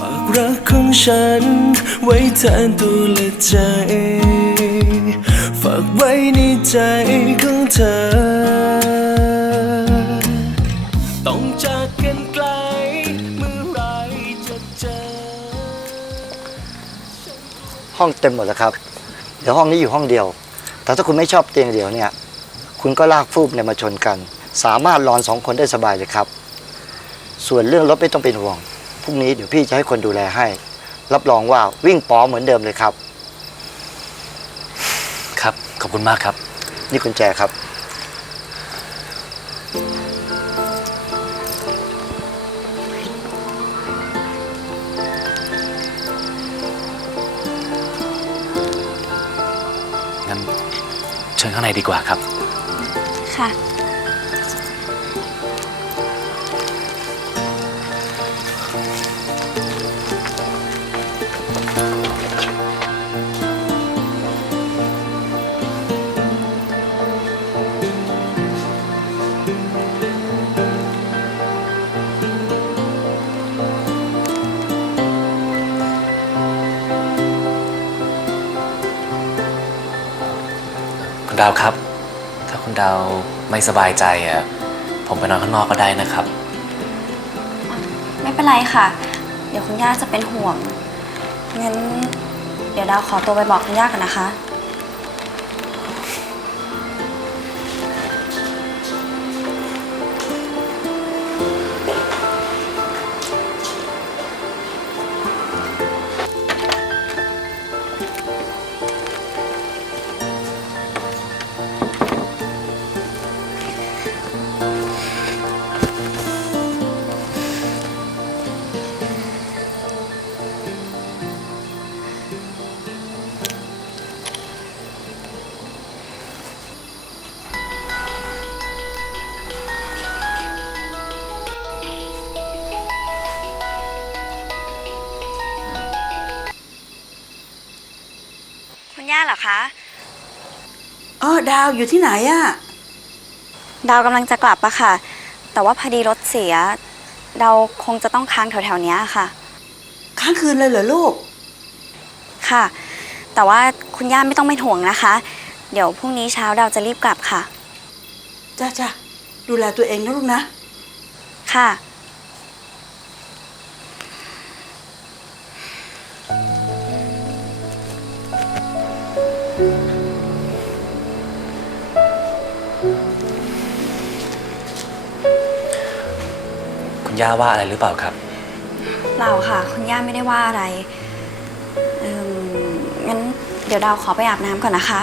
ฝากรักของฉัน ไว้แทนตัวและใจ ฝากไว้ในใจของเธอ ต้องจากกันไกล เมื่อไรจะเจอ ห้องเต็มหมดแล้วครับ เดี๋ยวห้องนี้อยู่ห้องเดียว แต่ถ้าคุณไม่ชอบเตียงเดียวเนี่ย คุณก็ลากฟูกเนี่ยมาชนกัน สามารถนอนสองคนได้สบายเลยครับ ส่วนเรื่องรถไม่ต้องเป็นห่วง พรุ่งนี้เดี๋ยวพี่จะให้คนดูแลให้ รับรองว่าวิ่งป๋อเหมือนเดิมเลยครับ ครับ ขอบคุณมากครับ นี่กุญแจครับ งั้นเชิญข้างในดีกว่าครับ ค่ะ คุณดาวครับ ถ้าคุณดาวไม่สบายใจอะผมไปนอนข้างนอกก็ได้นะครับ ไม่เป็นไรค่ะ เดี๋ยวคุณย่าจะเป็นห่วง งั้น เดี๋ยวดาวขอตัวไปบอกคุณย่ากันนะคะ คุณย่าเหรอคะอ๋อดาวอยู่ที่ไหนอะดาวกำลังจะกลับอะค่ะ แต่ว่าพอดีรถเสียดาวคงจะต้องค้างแถวๆเนี้ยค่ะ ค้างคืนเลยเหรอลูก ค่ะ แต่ว่าคุณย่าไม่ต้องเป็นห่วงนะคะ เดี๋ยวพรุ่งนี้เช้าดาวจะรีบกลับค่ะ จ้าจ้าดูแลตัวเองนะลูกนะ ค่ะ คุณย่าว่าอะไรหรือเปล่าครับ เปล่าค่ะ คุณย่าไม่ได้ว่าอะไรเอิ่มงั้นเดี๋ยวดาวขอไปอาบน้ำก่อนนะคะ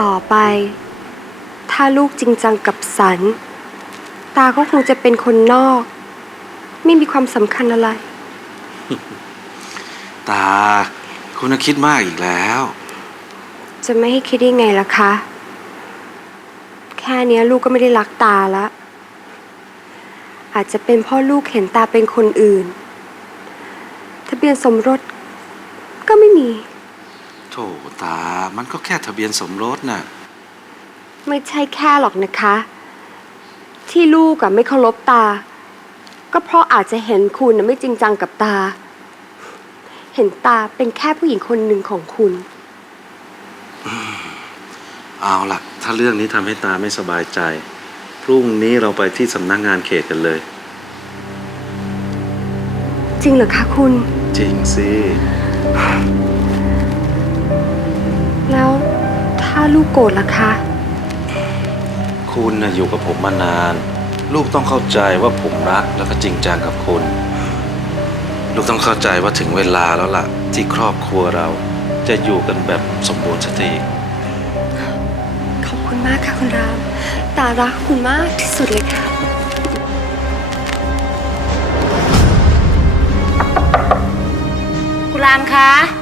ต่อไป ถ้าลูกจริงจังกับสัน ตาก็คงจะเป็นคนนอก ไม่มีความสำคัญอะไร ตา คุณน่ะคิดมากอีกแล้ว จะไม่ให้คิดได้ไงล่ะคะ แค่เนี้ยลูกก็ไม่ได้รักตาละ อาจจะเป็นเพ่อลูกเห็นตาเป็นคนอื่น ทะเบียนสมรสก็ไม่มี โถตา มันก็แค่ทะเบียนสมรสน่ะ ไม่ใช่แค่หรอกนะคะ ที่ลูกอะไม่เคารพตา ก็เพราะอาจจะเห็นคุณน่ะไม่จริงจังกับตา เห็นตาเป็นแค่ผู้หญิงคนหนึ่งของคุณ เอาล่ะ ถ้าเรื่องนี้ทำให้ตาไม่สบายใจ พรุ่งนี้เราไปที่สำนักงานเขตกันเลย จริงเหรอคะคุณ จริงสิ แล้วถ้าลูกโกรธล่ะคะ คุณน่ะอยู่กับผมมานาน ลูกต้องเข้าใจว่าผมรักแล้วก็จริงจังกับคุณ ลูกต้องเข้าใจว่าถึงเวลาแล้วล่ะ ที่ครอบครัวเราจะอยู่กันแบบสมบูรณ์สักทีขอบคุณมากค่ะคุณรามตารักคุณมากที่สุดเลยค่ะ คุณรามคะ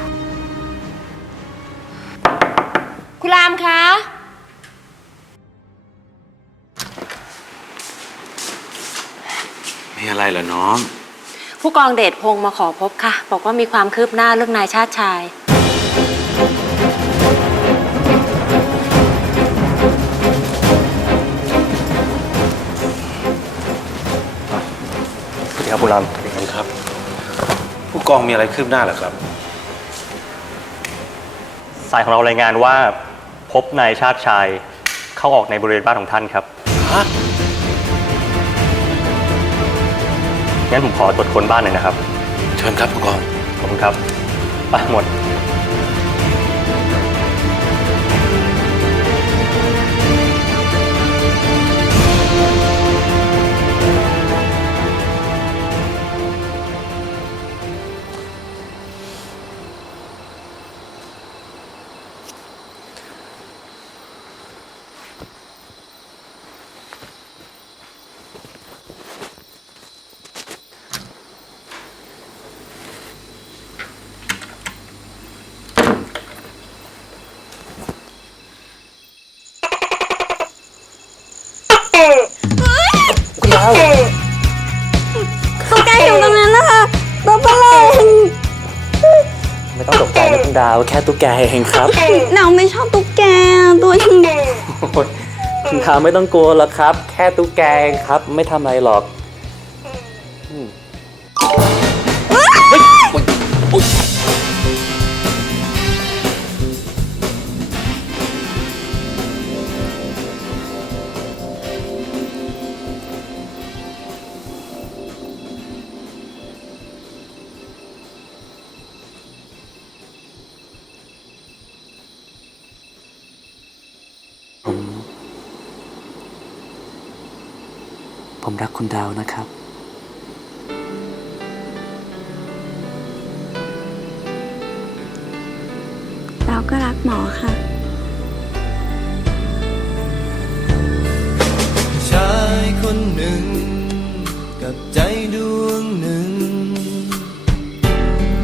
อะไรเหรอน้อง ผู้กองเดชพงศ์มาขอพบค่ะ บอกว่ามีความคืบหน้าเรื่องนายชาติชาย สวัสดีครับคุณรามครับ ผู้กองมีอะไรคืบหน้าเหรอครับ สายของเรารายงานว่า พบนายชาติชายเข้าออกในบริเวณบ้านของท่านครับ ฮะ งั้นผมขอตรวจค้นบ้านหน่อยนะครับ เชิญครับผู้กอง ขอบคุณครับไปหมด ดาวแค่ตุ๊กแกเองครับเราไม่ชอบตุ๊กแกตัวยังคุณดาวไม่ต้องกลัวหรอกครับ แค่ตุ๊กแกเองครับ ไม่ทำอะไรหรอกผม ผมรักคุณดาวนะครับ เราก็รักหมอค่ะ ชายคนหนึ่ง กับใจดวงหนึ่ง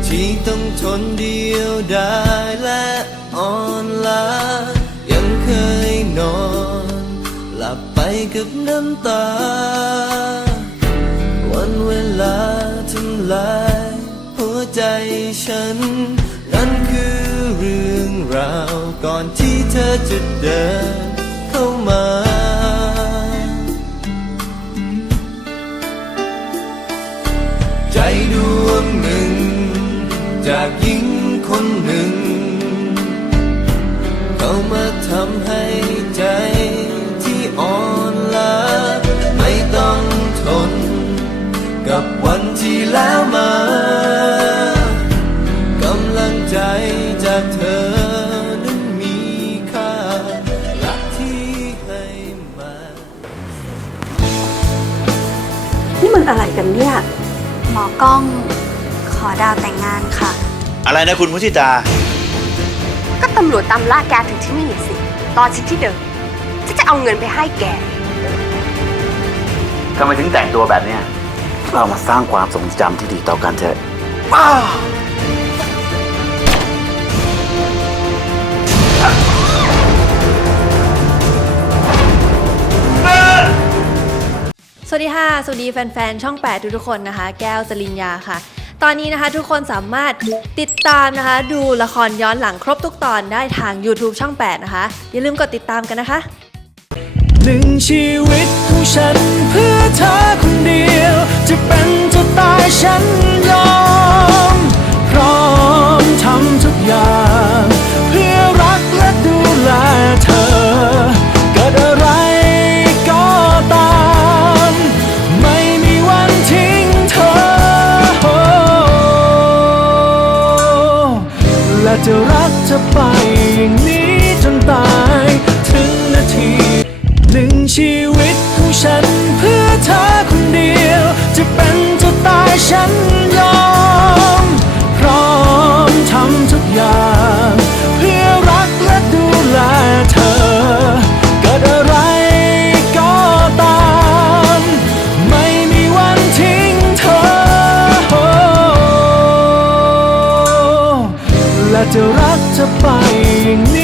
ที่ต้องทนเดียวด กับน้ำตา วันเวลาทำลายหัวใจฉัน นั่นคือเรื่องราวก่อนที่เธอจะเดินเข้ามาใจดวงหนึ่ง จากหญิงคนหนึ่ง เข้ามาทำให้ใจ ที่แล้วมากำลังใจจากเธอนั้นมีค่ารักที่ให้มา นี่มันอะไรกันเนี่ย หมอกล้องขอดาวแต่งงานค่ะ อะไรนะคุณมุทิตา ก็ตำรวจตามล่าแกถึงที่นี่สิ ตอนฉันที่เดิมฉันจะเอาเงินไปให้แก ทำไมถึงแต่งตัวแบบเนี้ย เรามาสร้างความทรงจำที่ดีต่อกันเถอะสวัสดีค่ะ สวัสดีแฟนๆ ช่อง 8 ทุกๆคนนะคะ แก้วจริญญาค่ะ ตอนนี้นะคะทุกคนสามารถติดตามนะคะ ดูละครย้อนหลังครบทุกตอนได้ทาง YouTube ช่อง 8 นะคะ อย่าลืมกดติดตามกันนะคะ หนึ่งชีวิตของฉันเพื่อเธอคนเดียว จะเป็นจะตายฉันยอม พร้อมทำทุกอย่าง เพื่อรักและดูแลเธอ เกิดอะไรก็ตาม ไม่มีวันทิ้งเธอ และจะรักเธอไปอย่างนี้จนตาย ถึงนาทีหนึ่งชีวิตของฉัน ฉันยอม พร้อมทำทุกอย่าง เพื่อรักและดูแลเธอ เกิดอะไรก็ตาม ไม่มีวันทิ้งเธอ และจะรักเธอไปอย่างนี้